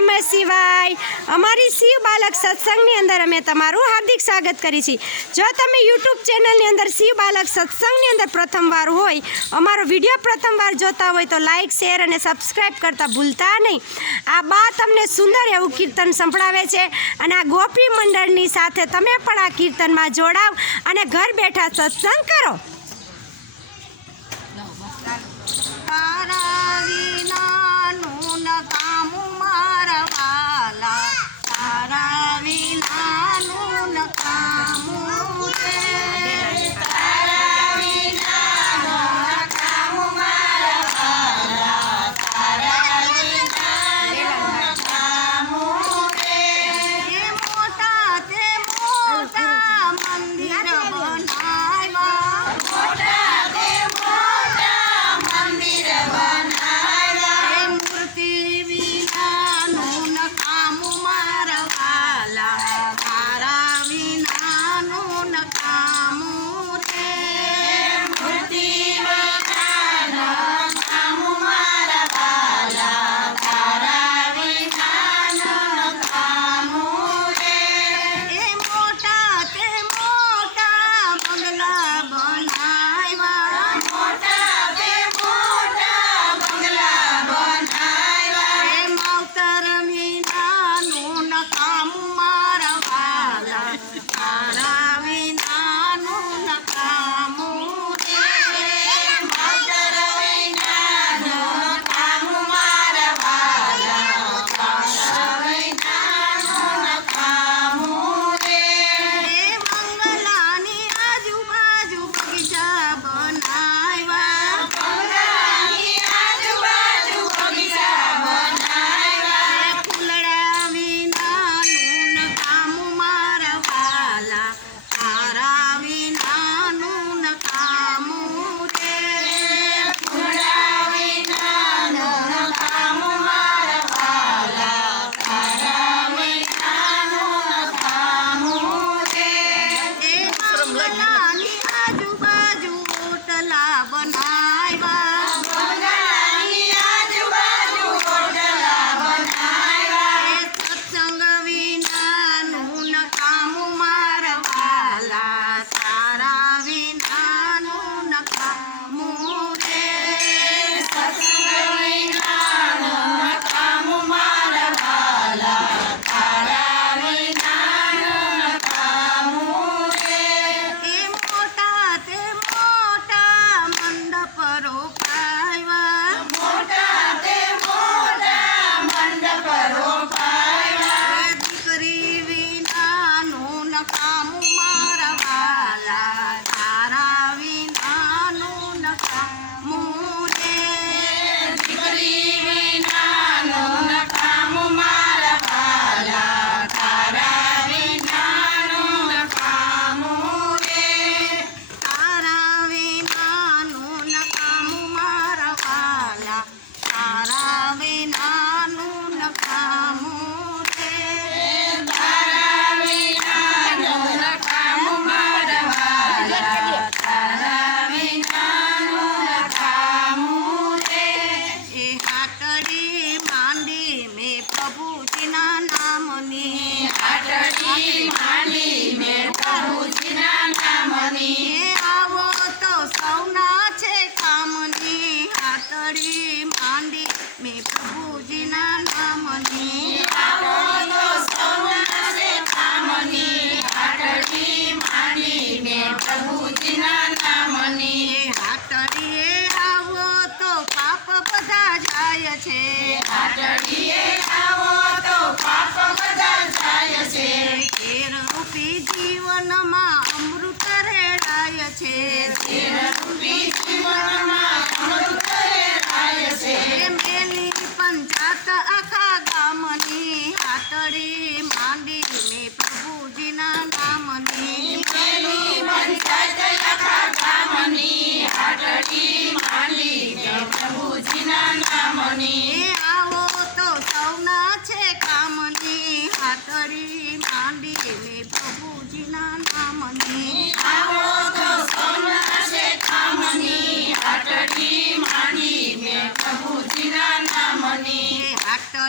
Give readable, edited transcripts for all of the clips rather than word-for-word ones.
નમઃ શિવાય। અમારી શિવ બાલક સત્સંગની અંદર અમે તમારું હાર્દિક સ્વાગત કરી છે। જો તમે યુટ્યુબ ચેનલની અંદર શિવ બાલક સત્સંગની અંદર પ્રથમવાર હોય, અમારો વિડીયો પ્રથમવાર જોતા હોય તો લાઇક શેર અને સબસ્ક્રાઈબ કરતા ભૂલતા નહીં। આ બા તમને સુંદર એવું કીર્તન સંભળાવે છે અને આ ગોપી મંડળની સાથે તમે પણ આ કીર્તનમાં જોડાવ અને ઘર બેઠા સત્સંગ કરો।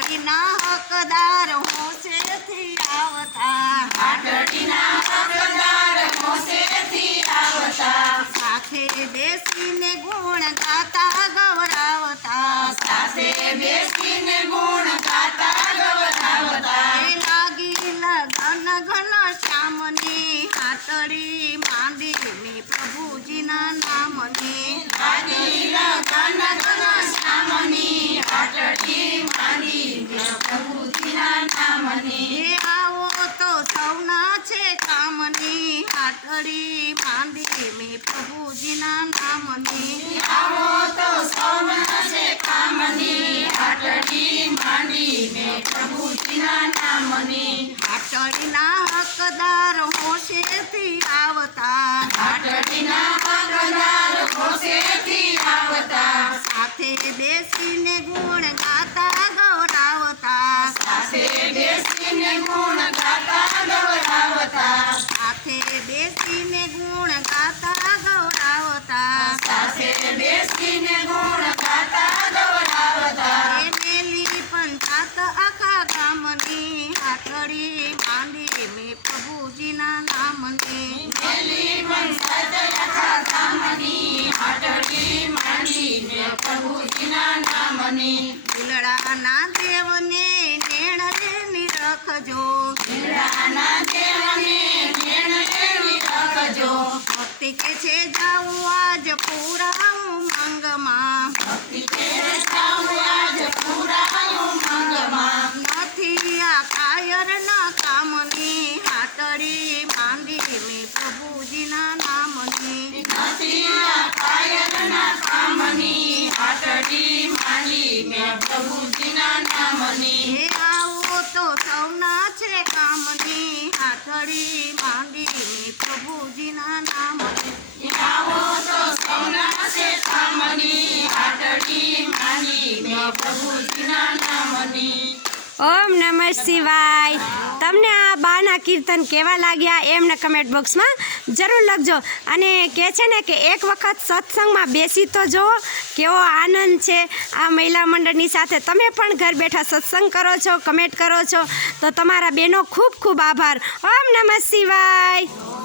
હાટડીના હકદાર હોશેથી આવતા સાથે બેસીને ગુણ ગાતા ગૌરાવતા એ લાગી લગન ઘન શ્યામની હાટડી માંડી મેં પ્રભુજીના નામની એ આવો તો સૌના છે કામની હાટડી માંડી મેં પ્રભુજીના નામની હાટડીના હકદાર હોશેથી આવતા સાથે બેસીને ગુણ ગાતા ગૌરાવતા સાથે બેસીને ગુણ ગાતા ગૌરાવતા એ મેલી પંચાત આખા ગામની હાટડી માંડી મેં પ્રભુજીના નામની દુલડાના દેવને નેણ રે નિરખજો ભક્તિ કે છે જાઉં આજ પૂરા ઉમંગમાં નથી આ કાયરના કામની હાટડી માંડી મેં પ્રભુજીના નામની હે આવો તો સૌના છે કામની હાટડી માંડી મેં પ્રભુજીના નામની ઓમ નમઃ શિવાય. તમને આ બાના કીર્તન કેવા લાગ્યા એમને કમેન્ટ બોક્સમાં જરૂર લખજો. અને કહે છે ને કે એક વખત સત્સંગમાં બેસી તો જુઓ કેવો આનંદ છે આ મહિલા મંડળની સાથે. તમે પણ ઘર બેઠા સત્સંગ કરો છો, કમેન્ટ કરો છો, તો તમારા બહેનો ખૂબ ખૂબ આભાર. ઓમ નમઃ શિવાય.